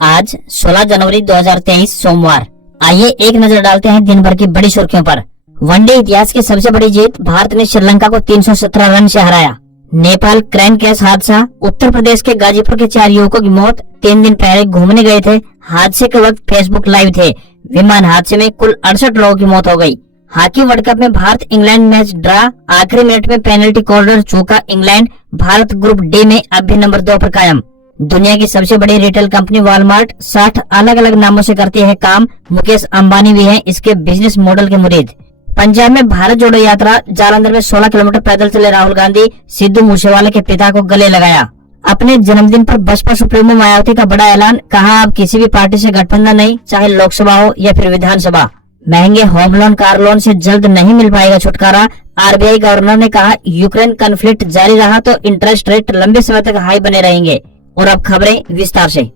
आज 16 जनवरी 2023 सोमवार। आइए एक नजर डालते हैं दिन भर की बड़ी सुर्खियों पर। वनडे इतिहास की सबसे बड़ी जीत, भारत ने श्रीलंका को 317 रन से हराया। नेपाल क्रेन क्रैश हादसा, उत्तर प्रदेश के गाजीपुर के 4 युवकों की मौत। 3 दिन पहले घूमने गए थे, हादसे के वक्त फेसबुक लाइव थे। विमान हादसे में कुल 68 लोगों की मौत हो गई। हॉकी वर्ल्ड कप में भारत इंग्लैंड मैच ड्रा, आखिरी मिनट में पेनल्टी कॉर्नर चूका इंग्लैंड। भारत ग्रुप डी में अब भी नंबर 2 पर कायम। दुनिया की सबसे बड़ी रिटेल कंपनी वॉलमार्ट 60 अलग अलग नामों से करती है काम। मुकेश अंबानी भी हैं इसके बिजनेस मॉडल के मुरीद। पंजाब में भारत जोड़ो यात्रा, जालंधर में 16 किलोमीटर पैदल चले राहुल गांधी। सिद्धू मूसेवाला के पिता को गले लगाया। अपने जन्मदिन पर बसपा सुप्रीमो मायावती का बड़ा ऐलान, कहा अब किसी भी पार्टी से गठबंधन नहीं, चाहे लोकसभा हो या फिर विधानसभा। महंगे होम लोन कार लोन से जल्द नहीं मिल पाएगा छुटकारा। आरबीआई गवर्नर ने कहा यूक्रेन कॉन्फ्लिक्ट जारी रहा तो इंटरेस्ट रेट लंबे समय तक हाई बने रहेंगे। और अब खबरें विस्तार से।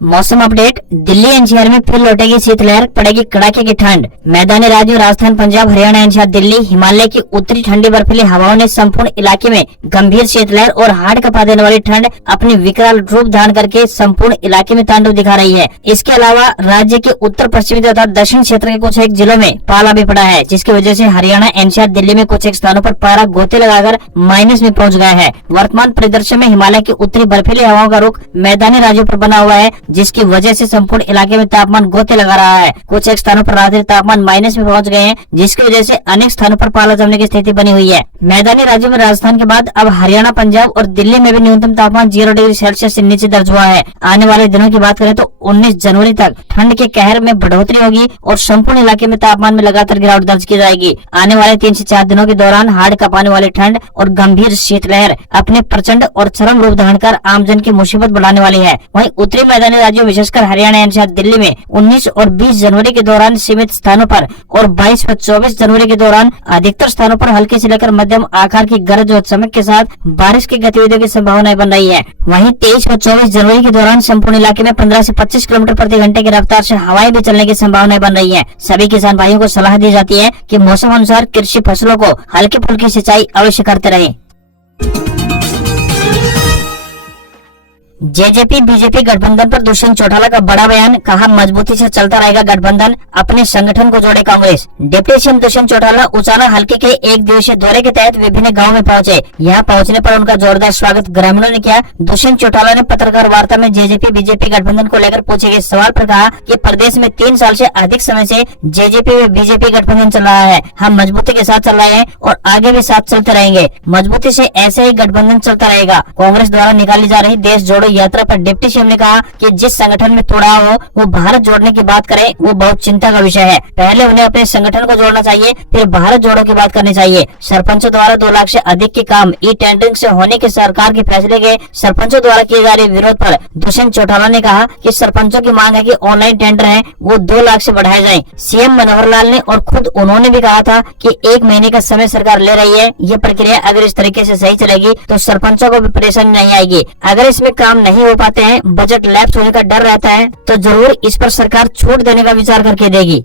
मौसम अपडेट। दिल्ली एनसीआर में फिर लौटेगी शीतलहर, पड़ेगी कड़ाके की ठंड। मैदानी राज्यों राजस्थान, पंजाब, हरियाणा, एनसीआर, दिल्ली, हिमालय की उत्तरी ठंडी बर्फीली हवाओं ने संपूर्ण इलाके में गंभीर शीतलहर और हाड़ कपा देने वाली ठंड अपनी विकराल रूप धारण करके संपूर्ण इलाके में तांडव दिखा रही है। इसके अलावा राज्य के उत्तर पश्चिमी तथा दक्षिण क्षेत्र के कुछ एक जिलों में पाला भी पड़ा है, जिसकी वजह से हरियाणा, एनसीआर, दिल्ली में कुछ एक स्थानों पर पारा गोते लगाकर माइनस में पहुंच गया है। वर्तमान परिदृश्य में हिमालय की उत्तरी बर्फीली हवाओं का रुख मैदानी राज्यों पर बना हुआ है, जिसकी वजह से संपूर्ण इलाके में तापमान गोते लगा रहा है। कुछ एक स्थानों पर रात्रि तापमान माइनस में पहुंच गए हैं, जिसकी वजह से अनेक स्थानों पर पाला जमने की स्थिति बनी हुई है। मैदानी राज्यों में राजस्थान के बाद अब हरियाणा, पंजाब और दिल्ली में भी न्यूनतम तापमान 0 डिग्री सेल्सियस से नीचे दर्ज हुआ है। आने वाले दिनों की बात करें तो 19 जनवरी तक ठंड के कहर में बढ़ोतरी होगी और संपूर्ण इलाके में तापमान में लगातार गिरावट दर्ज की जाएगी। आने वाले 3 से 4 दिनों के दौरान हाड़ कपाने वाली ठंड और गंभीर शीतलहर अपने प्रचंड और चरम रूप धारण कर आमजन की मुसीबत बढ़ाने वाली है। वहीं उत्तरी मैदानी राज्यों विशेषकर हरियाणा, एनसीआर, दिल्ली में 19 और 20 जनवरी के दौरान सीमित स्थानों पर और 22 व 24 जनवरी के दौरान अधिकतर स्थानों पर हल्की से लेकर मध्यम आकार की गरज और चमक के साथ बारिश की गतिविधियों की संभावनाएं बन रही है। वहीं 23 व 24 जनवरी के दौरान संपूर्ण इलाके में 15 से 25 किलोमीटर प्रति घंटे की रफ्तार से हवाएं भी चलने की संभावनाएं बन रही है। सभी किसान भाइयों को सलाह दी जाती है कि मौसम अनुसार कृषि फसलों को हल्की फुल्की सिंचाई अवश्य करते रहें। जेजेपी बीजेपी गठबंधन पर दुष्यंत चौटाला का बड़ा बयान, कहा मजबूती से चलता रहेगा गठबंधन, अपने संगठन को जोड़े कांग्रेस। डिप्टी सीएम दुष्यंत चौटाला उचाना हल्के के 1 दिवसीय दौरे के तहत विभिन्न गांव में पहुंचे। यहां पहुंचने पर उनका जोरदार स्वागत ग्रामीणों ने किया। दुष्यंत चौटाला ने पत्रकार वार्ता में जेजेपी बीजेपी गठबंधन को लेकर पूछे गए सवाल पर कहा कि प्रदेश में 3 साल से अधिक समय से जेजेपी व बीजेपी गठबंधन चल रहा है। हम मजबूती के साथ चल रहे हैं और आगे भी साथ चलते रहेंगे। मजबूती से ऐसे ही गठबंधन चलता रहेगा। कांग्रेस द्वारा निकाली जा रही देश जोड़ो यात्रा पर डिप्टी सीएम ने कहा कि जिस संगठन में तोड़ाव हो वो भारत जोड़ने की बात करे, वो बहुत चिंता का विषय है। पहले उन्हें अपने संगठन को जोड़ना चाहिए, फिर भारत जोड़ो की बात करनी चाहिए। सरपंचों द्वारा 2 लाख से अधिक के काम ई टेंडरिंग से होने के सरकार के फैसले के सरपंचों द्वारा किए जा रहे विरोध पर दुष्यंत चौटाला ने कहा कि सरपंचों की मांग है कि ऑनलाइन टेंडर है वो 2 लाख से बढ़ाए जाए। सीएम मनोहर लाल ने और खुद उन्होंने भी कहा था कि 1 महीने का समय सरकार ले रही है। ये प्रक्रिया अगर इस तरीके से सही चलेगी तो सरपंचों को भी परेशानी नहीं आएगी। अगर इसमें काम नहीं हो पाते हैं, बजट लैप्स होने का डर रहता है, तो जरूर इस पर सरकार छूट देने का विचार करके देगी।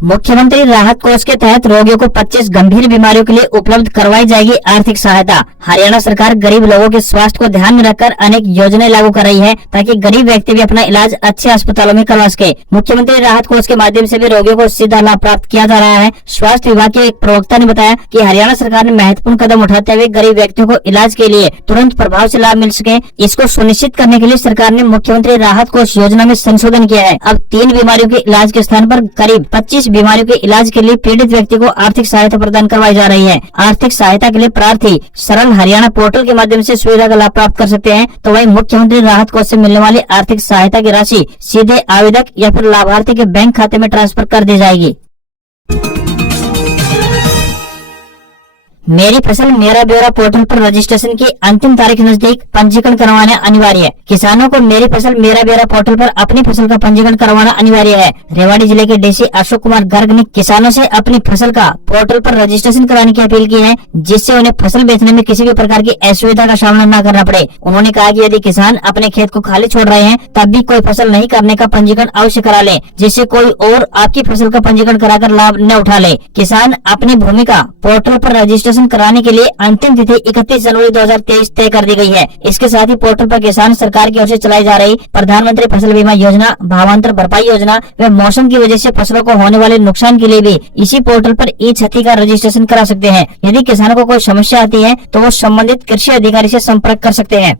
मुख्यमंत्री राहत कोष के तहत रोगियों को 25 गंभीर बीमारियों के लिए उपलब्ध करवाई जाएगी आर्थिक सहायता। हरियाणा सरकार गरीब लोगों के स्वास्थ्य को ध्यान में रखकर अनेक योजनाएं लागू कर रही है ताकि गरीब व्यक्ति भी अपना इलाज अच्छे अस्पतालों में करवा सके। मुख्यमंत्री राहत कोष के माध्यम से भी रोगियों को सीधा लाभ प्राप्त किया जा रहा है। स्वास्थ्य विभाग के एक प्रवक्ता ने बताया कि हरियाणा सरकार ने महत्वपूर्ण कदम उठाते हुए गरीब व्यक्तियों को इलाज के लिए तुरंत प्रभाव से लाभ मिल सके, इसको सुनिश्चित करने के लिए सरकार ने मुख्यमंत्री राहत कोष योजना में संशोधन किया है। अब 3 बीमारियों के इलाज के स्थान पर करीब 25 बीमारियों के इलाज के लिए पीड़ित व्यक्ति को आर्थिक सहायता प्रदान करवाई जा रही है। आर्थिक सहायता के लिए प्रार्थी सरल हरियाणा पोर्टल के माध्यम से सुविधा का लाभ प्राप्त कर सकते हैं। तो वहीं मुख्यमंत्री राहत कोष से मिलने वाली आर्थिक सहायता की राशि सीधे आवेदक या फिर लाभार्थी के बैंक खाते में ट्रांसफर कर दी जाएगी। मेरी फसल मेरा ब्यौरा पोर्टल पर रजिस्ट्रेशन की अंतिम तारीख नजदीक, पंजीकरण करवाना अनिवार्य। किसानों को मेरी फसल मेरा ब्यौरा पोर्टल पर अपनी फसल का पंजीकरण करवाना अनिवार्य है। रेवाड़ी जिले के डीसी अशोक कुमार गर्ग ने किसानों से अपनी फसल का पोर्टल पर रजिस्ट्रेशन कराने की अपील की है, जिससे उन्हें फसल बेचने में किसी भी प्रकार की असुविधा का सामना न करना पड़े। उन्होंने कहा कि यदि किसान अपने खेत को खाली छोड़ रहे हैं तब भी कोई फसल नहीं करने का पंजीकरण अवश्य करा ले, जिससे कोई और आपकी फसल का पंजीकरण कराकर लाभ न उठा ले। किसान अपनी भूमि का पोर्टल पर रजिस्ट्रेशन रजिस्ट्रेशन कराने के लिए अंतिम तिथि 31 जनवरी 2023 तय कर दी गई है। इसके साथ ही पोर्टल पर किसान सरकार की ओर से चलाई जा रही प्रधानमंत्री फसल बीमा योजना, भावांतर भरपाई योजना व मौसम की वजह से फसलों को होने वाले नुकसान के लिए भी इसी पोर्टल पर ई क्षति का रजिस्ट्रेशन करा सकते हैं। यदि किसानों को कोई समस्या आती है तो वो संबंधित कृषि अधिकारी से संपर्क कर सकते हैं।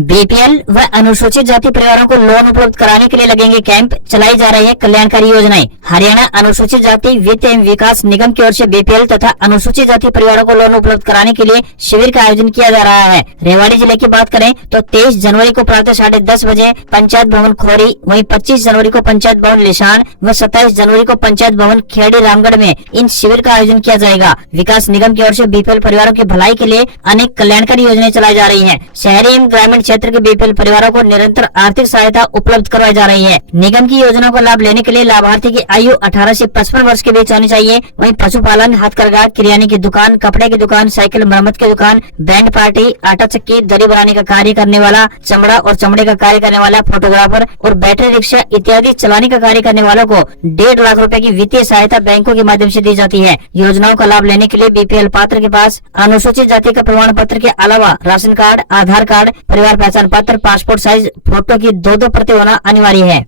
बीपीएल व अनुसूचित जाति परिवारों को लोन उपलब्ध कराने के लिए लगेंगे कैंप, चलाई जा रही है कल्याणकारी योजनाएं। हरियाणा अनुसूचित जाति वित्त एवं विकास निगम की ओर से बीपीएल तथा अनुसूचित जाति परिवारों को लोन उपलब्ध कराने के लिए शिविर का आयोजन किया जा रहा है। रेवाड़ी जिले की बात करें तो 23 जनवरी को प्रातः 10:30 बजे पंचायत भवन खोरी, वहीं 25 जनवरी को पंचायत भवन लिशान व 27 जनवरी को पंचायत भवन खेड़ी रामगढ़ में इन शिविर का आयोजन किया जाएगा। विकास निगम की ओर से बीपीएल परिवारों की भलाई के लिए अनेक कल्याणकारी योजनाएं चलाई जा रही है। शहरी एवं ग्रामीण क्षेत्र के बीपीएल परिवारों को निरंतर आर्थिक सहायता उपलब्ध करवाई जा रही है। निगम की योजनाओं का लाभ लेने के लिए लाभार्थी की आयु 18 से 55 वर्ष के बीच होनी चाहिए। वहीं पशुपालन, हथकरघा, किराने की दुकान, कपड़े की दुकान, साइकिल मरम्मत की दुकान, बैंड पार्टी, आटा चक्की, दरी बनाने का कार्य करने वाला, चमड़ा और चमड़े का कार्य करने वाला, फोटोग्राफर और बैटरी रिक्शा इत्यादि चलाने का कार्य करने वालों को 1.5 लाख रुपए की वित्तीय सहायता बैंकों के माध्यम से दी जाती है। योजनाओं का लाभ लेने के लिए बीपीएल पात्र के पास अनुसूचित जाति का प्रमाण पत्र के अलावा राशन कार्ड, आधार कार्ड, परिवार पहचान पत्र, पासपोर्ट साइज फोटो की 2 प्रति होना अनिवार्य है।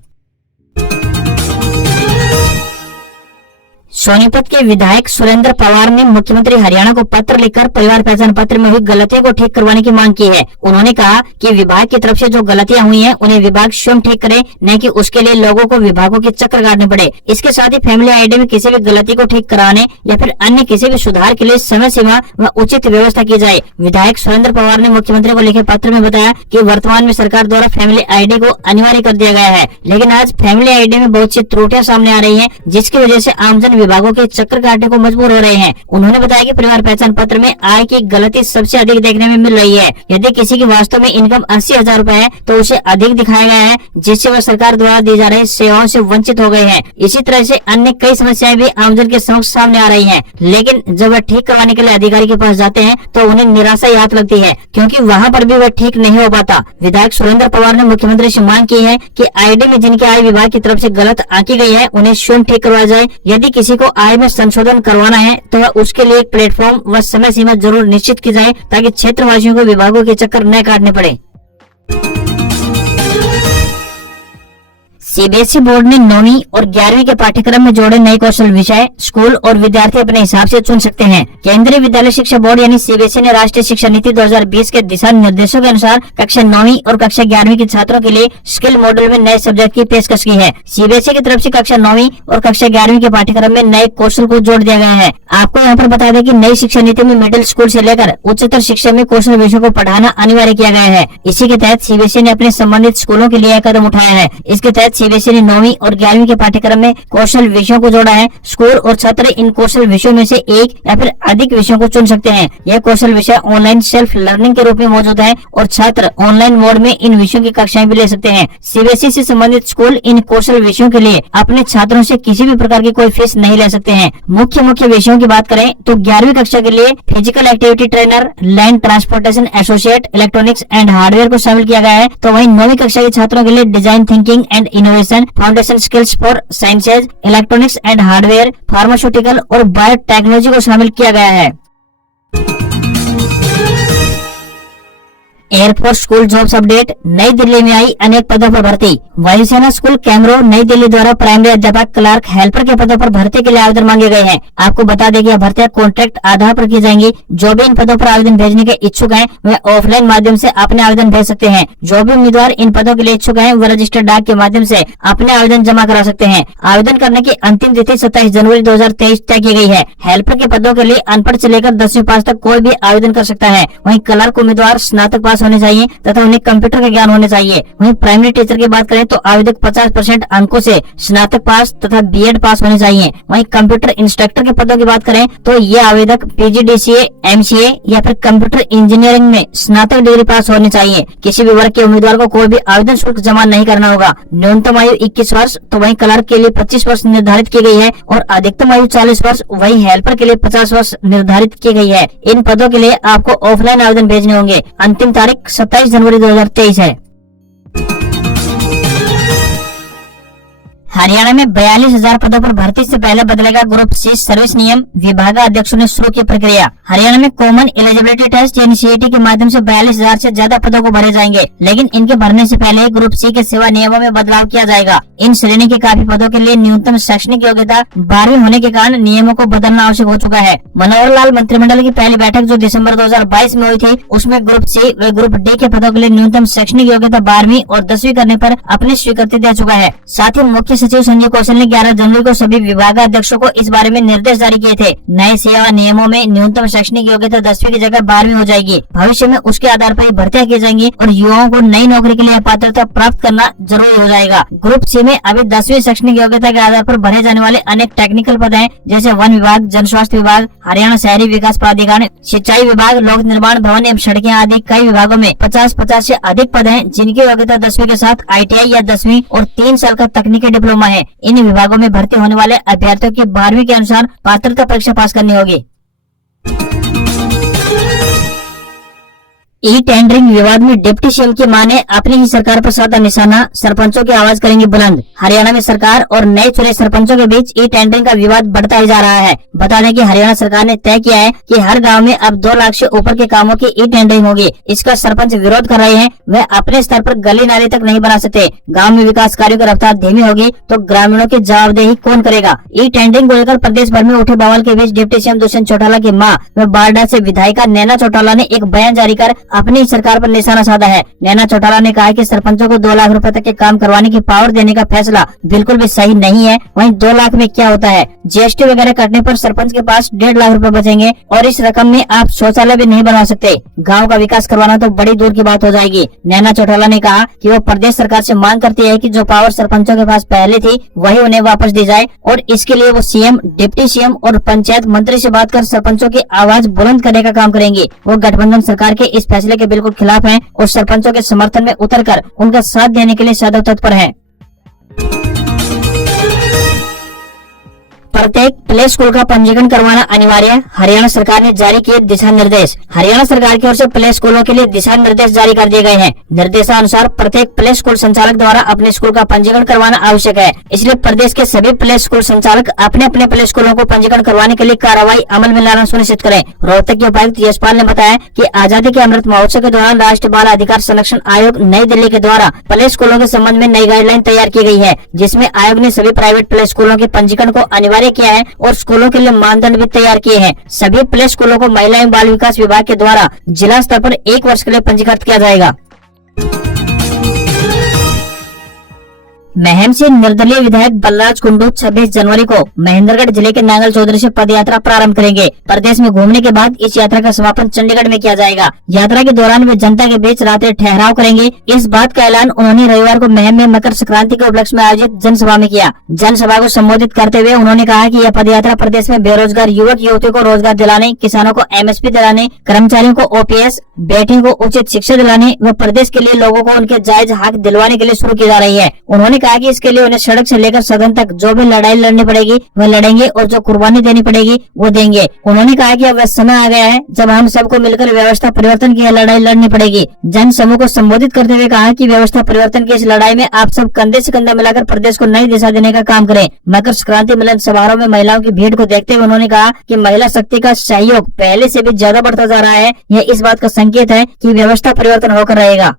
सोनीपत के विधायक सुरेंद्र पवार ने मुख्यमंत्री हरियाणा को पत्र लिखकर परिवार पहचान पत्र में हुई गलतियों को ठीक करवाने की मांग की है। उन्होंने कहा कि विभाग की तरफ से जो गलतियां हुई हैं उन्हें विभाग स्वयं ठीक करे, न कि उसके लिए लोगों को विभागों के चक्कर काटने पड़े। इसके साथ ही फैमिली आईडी में किसी भी गलती को ठीक कराने या फिर अन्य किसी भी सुधार के लिए समय सीमा व उचित व्यवस्था की जाए। विधायक सुरेंद्र पवार ने मुख्यमंत्री को लिखे पत्र में बताया कि वर्तमान में सरकार द्वारा फैमिली आईडी को अनिवार्य कर दिया गया है, लेकिन आज फैमिली आईडी में बहुत सी त्रुटियां सामने आ रही है, जिसकी वजह से आमजन विभागों के चक्कर काटने को मजबूर हो रहे हैं। उन्होंने बताया कि परिवार पहचान पत्र में आय की गलती सबसे अधिक देखने में मिल रही है। यदि किसी की वास्तव में इनकम 80,000 रुपए है तो उसे अधिक दिखाया गया है, जिससे वह सरकार द्वारा दी जा रही सेवाओं से वंचित हो गए हैं। इसी तरह से अन्य कई समस्याएं भी आमजन के समक्ष सामने आ रही है, लेकिन जब वह ठीक करवाने के लिए अधिकारी के पास जाते हैं तो उन्हें निराशा ही हाथ लगती है, क्योंकि वहाँ पर भी वह ठीक नहीं हो पाता। विधायक सुरेंद्र पवार ने मुख्यमंत्री से मांग की है कि आईडी में जिनकी आय विभाग की तरफ से गलत आंकी गई है उन्हें स्वयं ठीक करवाया जाए। यदि किसी को आय में संशोधन करवाना है तो वह उसके लिए एक प्लेटफॉर्म व समय सीमा जरूर निश्चित की जाए, ताकि क्षेत्रवासियों को विभागों के चक्कर न काटने पड़े। सीबीएसई बोर्ड ने 9वीं और 11वीं के पाठ्यक्रम में जोड़े नए कौशल विषय। स्कूल और विद्यार्थी अपने हिसाब से चुन सकते हैं। केंद्रीय विद्यालय शिक्षा बोर्ड यानी सीबीएसई ने राष्ट्रीय शिक्षा नीति 2020 के दिशा निर्देशों के अनुसार कक्षा 9वीं और कक्षा 11वीं के छात्रों के लिए स्किल मॉडल में नए सब्जेक्ट की पेशकश की है। सीबीएसई की तरफ से कक्षा 9वीं और कक्षा 11वीं के पाठ्यक्रम में नए कौशल को जोड़ दिया गया है। आपको यहाँ पर बता दें कि नई शिक्षा नीति में मिडिल स्कूल से लेकर उच्चतर शिक्षा में कौशल विषयों को पढ़ाना अनिवार्य किया गया है। इसी के तहत सीबीएसई ने अपने संबंधित स्कूलों के लिए कदम उठाया है। इसके तहत सीबीएसई ने 9वीं और 11वीं के पाठ्यक्रम में कौशल विषयों को जोड़ा है। स्कूल और छात्र इन कौशल विषयों में से एक या फिर अधिक विषयों को चुन सकते हैं। यह कौशल विषय ऑनलाइन सेल्फ लर्निंग के रूप में मौजूद है और छात्र ऑनलाइन मोड में इन विषयों की कक्षाएं भी ले सकते हैं। सीबीएसई से संबंधित स्कूल इन कौशल विषयों के लिए अपने छात्रों से किसी भी प्रकार की कोई फीस नहीं ले सकते हैं। मुख्य विषयों की बात करें तो 11वीं कक्षा के लिए physical activity trainer, land transportation associate, electronics and hardware को शामिल किया गया है। तो वहीं 9वीं कक्षा के छात्रों के लिए design thinking and innovation, foundation skills for sciences, electronics and hardware, pharmaceutical और बायोटेक्नोलॉजी को शामिल किया गया है। Air force school jobs update. नई दिल्ली में आई अनेक पदों पर भर्ती। वायुसेना स्कूल कैमरो नई दिल्ली द्वारा प्राइमरी अध्यापक, क्लर्क, हेल्पर के पदों पर भर्ती के लिए आवेदन मांगे गए हैं। आपको बता दें कि यह भर्तियां कॉन्ट्रैक्ट आधार पर की जाएंगी। जो भी इन पदों पर आवेदन भेजने के इच्छुक हैं वे ऑफलाइन माध्यम से अपने आवेदन भेज सकते हैं। जो भी उम्मीदवार इन पदों के लिए इच्छुक हैं वे रजिस्टर्ड डाक के माध्यम से अपने आवेदन जमा करा सकते हैं। आवेदन करने की अंतिम तिथि 27 जनवरी 2023 तय की गई है। हेल्पर के पदों के लिए अनपढ़ से लेकर 10वीं पास तक कोई भी आवेदन कर सकता है। वहीं क्लर्क उम्मीदवार स्नातक पास होने चाहिए तथा उन्हें कंप्यूटर का ज्ञान होने चाहिए। वहीं प्राइमरी टीचर की बात करें तो आवेदक 50% अंकों से स्नातक पास तथा बीएड पास होने चाहिए। वहीं कंप्यूटर इंस्ट्रक्टर के पदों की बात करें तो ये आवेदक पीजीडीसीए, एमसीए या फिर कंप्यूटर इंजीनियरिंग में स्नातक डिग्री पास होने चाहिए। किसी भी वर्ग के उम्मीदवार को कोई भी आवेदन शुल्क जमा नहीं करना होगा। न्यूनतम आयु 21 वर्ष तो वहीं क्लर्क के लिए 25 वर्ष निर्धारित की गई है और अधिकतम आयु 40 वर्ष वहीं हेल्पर के लिए 50 वर्ष निर्धारित की गई है। इन पदों के लिए आपको ऑफलाइन आवेदन भेजने होंगे। अंतिम तारीख 27 जनवरी 2023 है। हरियाणा में 42,000 पदों पर भर्ती से पहले बदलेगा ग्रुप सी सर्विस नियम, विभागाध्यक्षों ने शुरू की प्रक्रिया। हरियाणा में कॉमन एलिजिबिलिटी टेस्ट यानी CET के माध्यम से 42,000 से ज्यादा पदों को भरे जाएंगे, लेकिन इनके भरने से पहले ग्रुप सी के सेवा नियमों में बदलाव किया जाएगा। इन श्रेणी के काफी पदों के लिए न्यूनतम शैक्षणिक योग्यता 12वीं होने के कारण नियमों को बदलना आवश्यक हो चुका है। मनोहर लाल मंत्रिमंडल की पहली बैठक जो दिसंबर 2022 में हुई थी, उसमें ग्रुप सी व ग्रुप डी के पदों के लिए न्यूनतम शैक्षणिक योग्यता 12वीं और 10वीं करने पर अपनी स्वीकृति दे चुका है। साथ ही मुख्य सचिव संजय कौशल ने 11 जनवरी को सभी विभागाध्यक्षों को इस बारे में निर्देश जारी किए थे। नए सेवा नियमों में न्यूनतम शैक्षणिक योग्यता 10वीं की जगह 12वीं हो जाएगी। भविष्य में उसके आधार पर भर्तियां की जाएंगी और युवाओं को नई नौकरी के लिए पात्रता प्राप्त करना जरूरी हो जाएगा। ग्रुप सी में अभी 10वीं शैक्षणिक योग्यता के आधार पर भरे जाने वाले अनेक टेक्निकल पद हैं, जैसे वन विभाग, जन स्वास्थ्य विभाग, हरियाणा शहरी विकास प्राधिकरण, सिंचाई विभाग, लोक निर्माण, भवन एवं सड़कें आदि। कई विभागों में 50 से अधिक पद हैं, जिनकी योग्यता 10वीं के साथ ITI या 10वीं और 3 साल का तकनीकी डिप्लोमा है। इन विभागों में भर्ती होने वाले अभ्यर्थियों की 12वीं के अनुसार पात्रता परीक्षा पास करनी होगी। ई टेंडरिंग विवाद में डिप्टी सीएम की मां ने अपनी ही सरकार पर साधा निशाना, सरपंचों की आवाज करेंगी बुलंद। हरियाणा में सरकार और नए चुने सरपंचों के बीच ई टेंडरिंग का विवाद बढ़ता ही जा रहा है। बता दें कि हरियाणा सरकार ने तय किया है कि हर गांव में अब 2 लाख से ऊपर के कामों की ई टेंडरिंग होगी। इसका सरपंच विरोध कर रहे हैं। वे अपने स्तर पर गली नाली तक नहीं बना सकते। गाँव में विकास कार्यों की रफ्तार धीमी होगी तो ग्रामीणों की जवाबदेही कौन करेगा। ई टेंडरिंग को लेकर प्रदेश भर में उठे बवाल के बीच डिप्टी सीएम दुष्यंत चौटाला की मां व बारडा से विधायिका नैना चौटाला ने एक बयान जारी कर अपनी सरकार पर निशाना साधा है। नैना चौटाला ने कहा कि सरपंचों को 2 लाख रुपए तक के काम करवाने की पावर देने का फैसला बिल्कुल भी सही नहीं है। वहीं 2 लाख में क्या होता है, GST वगैरह कटने पर सरपंच के पास 1.5 लाख रुपए बचेंगे और इस रकम में आप शौचालय भी नहीं बनवा सकते। गांव का विकास करवाना तो बड़ी दूर की बात हो जाएगी। नैना चौटाला ने कहा कि वो प्रदेश सरकार से मांग करती है कि जो पावर सरपंचों के पास पहले थी वही उन्हें वापस दी जाए और इसके लिए वो सीएम, डिप्टी सीएम और पंचायत मंत्री से बात कर सरपंचों की आवाज बुलंद करने का काम करेंगी। वो गठबंधन सरकार के इस फैसले के बिल्कुल खिलाफ हैं और सरपंचों के समर्थन में उतरकर उनका साथ देने के लिए सदैव तत्पर हैं। प्रत्येक प्ले स्कूल का पंजीकरण करवाना अनिवार्य, हरियाणा सरकार ने जारी किए दिशा निर्देश। हरियाणा सरकार की ओर से प्ले स्कूलों के लिए दिशा निर्देश जारी कर दिए गए हैं। निर्देशानुसार प्रत्येक प्ले स्कूल संचालक द्वारा अपने स्कूल का पंजीकरण करवाना आवश्यक है। इसलिए प्रदेश के सभी प्ले स्कूल संचालक अपने अपने प्ले स्कूलों को पंजीकरण करवाने के लिए कार्रवाई अमल में लाना सुनिश्चित करें। रोहतक के उपायुक्त यशपाल ने बताया कि आजादी के अमृत महोत्सव के दौरान राष्ट्रीय बाल अधिकार संरक्षण आयोग नई दिल्ली के द्वारा प्ले स्कूलों के संबंध में नई गाइडलाइन तैयार की गई है, जिसमें आयोग ने सभी प्राइवेट प्ले स्कूलों के पंजीकरण को अनिवार्य किया है और स्कूलों के लिए मानदंड भी तैयार किए हैं। सभी प्ले स्कूलों को महिला एवं बाल विकास विभाग के द्वारा जिला स्तर पर 1 वर्ष के लिए पंजीकृत किया जाएगा। महम से निर्दलीय विधायक बलराज कुंडू 26 जनवरी को महेंद्रगढ़ जिले के नांगल चौधरी से पद यात्रा प्रारंभ करेंगे। प्रदेश में घूमने के बाद इस यात्रा का समापन चंडीगढ़ में किया जाएगा। यात्रा के दौरान वे जनता के बीच रात्रि ठहराव करेंगे। इस बात का ऐलान उन्होंने रविवार को महम में मकर संक्रांति के उपलक्ष्य में आयोजित जनसभा में किया। जनसभा को संबोधित करते हुए उन्होंने कहा कि यह पद यात्रा प्रदेश में बेरोजगार युवक युवतियों को रोजगार दिलाने, किसानों को MSP दिलाने, कर्मचारियों को OPS, बेटियों को उचित शिक्षा दिलाने व प्रदेश के लिए लोगों को उनके जायज हक दिलवाने के लिए शुरू की जा रही है। उन्होंने कहा कि इसके लिए उन्हें सड़क से लेकर सदन तक जो भी लड़ाई लड़नी पड़ेगी वह लड़ेंगे और जो कुर्बानी देनी पड़ेगी वो देंगे। उन्होंने कहा कि अब वह समय आ गया है जब हम सबको मिलकर व्यवस्था परिवर्तन की लड़ाई लड़नी पड़ेगी। जन समूह को संबोधित करते हुए कहा कि व्यवस्था परिवर्तन की इस लड़ाई में आप सब कंधे से कंधा मिलाकर प्रदेश को नई दिशा देने का काम करें। मकर संक्रांति मिलन समारोह में महिलाओं की भीड़ को देखते हुए उन्होंने कहा कि महिला शक्ति का सहयोग पहले से भी ज्यादा बढ़ता जा रहा है। यह इस बात का संकेत है कि व्यवस्था परिवर्तन होकर रहेगा।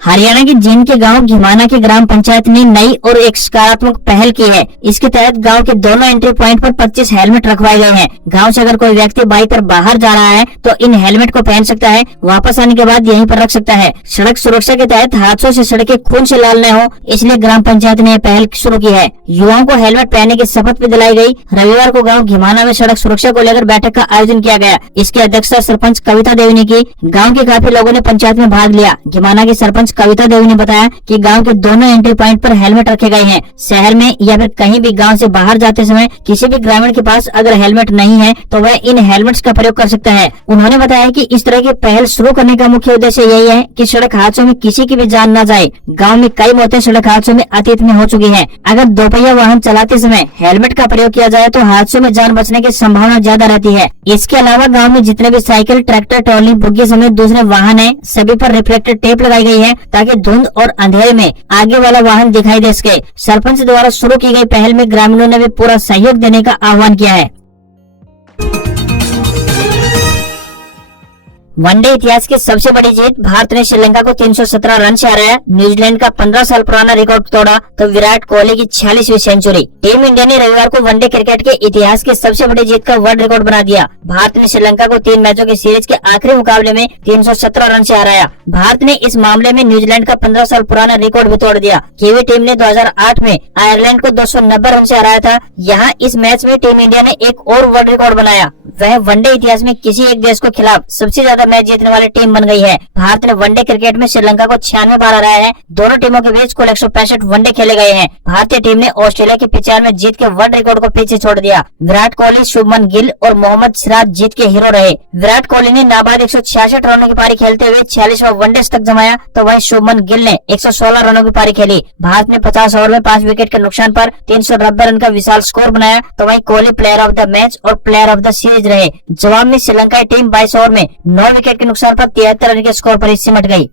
हरियाणा के जींद के गांव घिमाना की ग्राम पंचायत ने नई और एक सकारात्मक पहल की है। इसके तहत गांव के दोनों एंट्री पॉइंट पर 25 हेलमेट रखवाए गए हैं। गांव से अगर कोई व्यक्ति बाइक पर बाहर जा रहा है तो इन हेलमेट को पहन सकता है, वापस आने के बाद यहीं पर रख सकता है। सड़क सुरक्षा के तहत हादसों से सड़कें खून से लाल न हो, इसलिए ग्राम पंचायत ने यह पहल शुरू की है। युवाओं को हेलमेट पहनने की शपथ भी दिलाई गई। रविवार को गाँव घिमाना में सड़क सुरक्षा को लेकर बैठक का आयोजन किया गया। इसकी अध्यक्षता सरपंच कविता देवी ने की। गाँव के काफी लोगों ने पंचायत में भाग लिया। घिमाना की सरपंच कविता देवी ने बताया कि गांव के दोनों एंट्री पॉइंट पर हेलमेट रखे गए हैं। शहर में या फिर कहीं भी गांव से बाहर जाते समय किसी भी ग्रामीण के पास अगर हेलमेट नहीं है तो वह इन हेलमेट्स का प्रयोग कर सकता है। उन्होंने बताया कि इस तरह की पहल शुरू करने का मुख्य उद्देश्य यही है कि सड़क हादसों में किसी की भी जान न जाए। गाँव में कई मौतें सड़क हादसों में अतीत में हो चुकी है। अगर दोपहिया वाहन चलाते समय हेलमेट का प्रयोग किया जाए तो हादसों में जान बचने की संभावना ज्यादा रहती है। इसके अलावा गाँव में जितने भी साइकिल, ट्रैक्टर, ट्रॉली, बुग्गी समेत दूसरे वाहन है, सभी पर रिफ्लेक्टर टेप लगाई गई है ताकि धुंध और अंधेरे में आगे वाला वाहन दिखाई दे सके। सरपंच द्वारा शुरू की गई पहल में ग्रामीणों ने भी पूरा सहयोग देने का आह्वान किया है। वनडे इतिहास की सबसे बड़ी जीत, भारत ने श्रीलंका को 317 रन से हराया। न्यूजीलैंड का 15 साल पुराना रिकॉर्ड तोड़ा तो विराट कोहली की 46वीं सेंचुरी। टीम इंडिया ने रविवार को वनडे क्रिकेट के इतिहास की सबसे बड़ी जीत का वर्ल्ड रिकॉर्ड बना दिया। भारत ने श्रीलंका को 3 मैचों की सीरीज के आखिरी मुकाबले में 317 रन से हराया। भारत ने इस मामले में न्यूजीलैंड का 15 साल पुराना रिकॉर्ड भी तोड़ दिया। कीवी टीम ने 2008 में आयरलैंड को 290 रन से हराया था। यहाँ इस मैच में टीम इंडिया ने एक और वर्ल्ड रिकॉर्ड बनाया, वह वनडे इतिहास में किसी एक देश को खिलाफ सबसे ज्यादा मैच जीतने वाली टीम बन गई है। भारत ने वनडे क्रिकेट में श्रीलंका को 96 बार हराया है। दोनों टीमों के बीच कुल 165 वनडे खेले गए हैं। भारतीय टीम ने ऑस्ट्रेलिया की 95 जीत के वर्ल्ड रिकॉर्ड को पीछे छोड़ दिया। विराट कोहली, शुभमन गिल और मोहम्मद सिराज जीत के हीरो रहे। विराट कोहली ने नाबाद 166 रनों की पारी खेलते हुए 46वां वनडे तक जमाया, तो वहीं शुभमन गिल ने 116 रनों की पारी खेली। भारत ने 50 ओवर में 5 विकेट के नुकसान पर 390 रन का विशाल स्कोर बनाया, तो वहीं Kohli player of the match और प्लेयर ऑफ द सीरीज रहे। जवाब में श्रीलंकाई टीम 22 ओवर में 9 विकेट के नुकसान पर 73 रन के स्कोर पर ही सिमट गई।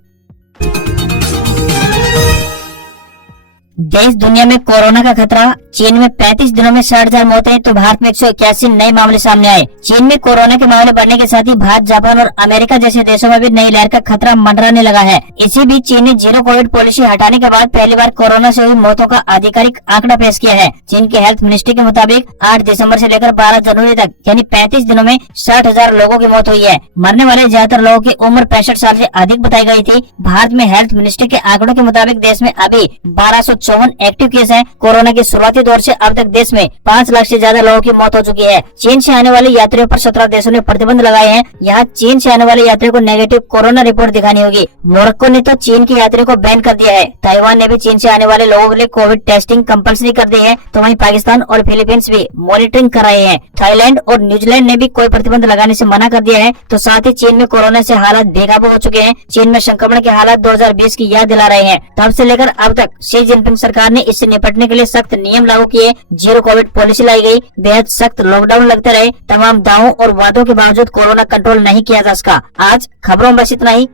देश दुनिया में कोरोना का खतरा, चीन में 35 दिनों में 60,000 मौतें तो भारत में 181 नए मामले सामने आए। चीन में कोरोना के मामले बढ़ने के साथ ही भारत, जापान और अमेरिका जैसे देशों में भी नई लहर का खतरा मंडराने लगा है। इसी बीच चीन ने जीरो कोविड पॉलिसी हटाने के बाद पहली बार कोरोना से हुई मौतों का आधिकारिक आंकड़ा पेश किया है। चीन के हेल्थ मिनिस्ट्री के मुताबिक 8 दिसंबर से लेकर 12 जनवरी तक यानी 35 दिनों में 60,000 लोगों की मौत हुई है। मरने वाले ज्यादातर लोगों की उम्र 65 साल से अधिक बताई गई थी। भारत में हेल्थ मिनिस्ट्री के आंकड़ों के मुताबिक देश में अभी 1254 एक्टिव केस हैं। कोरोना के शुरुआती दौर से अब तक देश में 5 लाख से ज्यादा लोगों की मौत हो चुकी है। चीन से आने वाले यात्रियों पर 17 देशों ने प्रतिबंध लगाए हैं। यहाँ चीन से आने वाले यात्रियों को नेगेटिव कोरोना रिपोर्ट दिखानी होगी। मोरक्को ने तो चीन के यात्रियों को बैन कर दिया है। ताइवान ने भी चीन से आने वाले लोगों के लिए कोविड टेस्टिंग कंपल्सरी कर दी है, तो वहीं पाकिस्तान और फिलीपींस भी मॉनिटरिंग कर रहे हैं। थाईलैंड और न्यूजीलैंड ने भी कोई प्रतिबंध लगाने से मना कर दिया है। तो साथ ही चीन में कोरोना से हालात बेकाबू हो चुके हैं। चीन में संक्रमण के हालात 2020 की याद दिला रहे हैं। तब से लेकर अब तक शी जिनपिंग सरकार ने इससे निपटने के लिए सख्त नियम लागू किए। जीरो कोविड पॉलिसी लाई गई, बेहद सख्त लॉकडाउन लगते रहे। तमाम दावों और वादों के बावजूद कोरोना कंट्रोल नहीं किया जा सका। आज खबरों में बस इतना ही।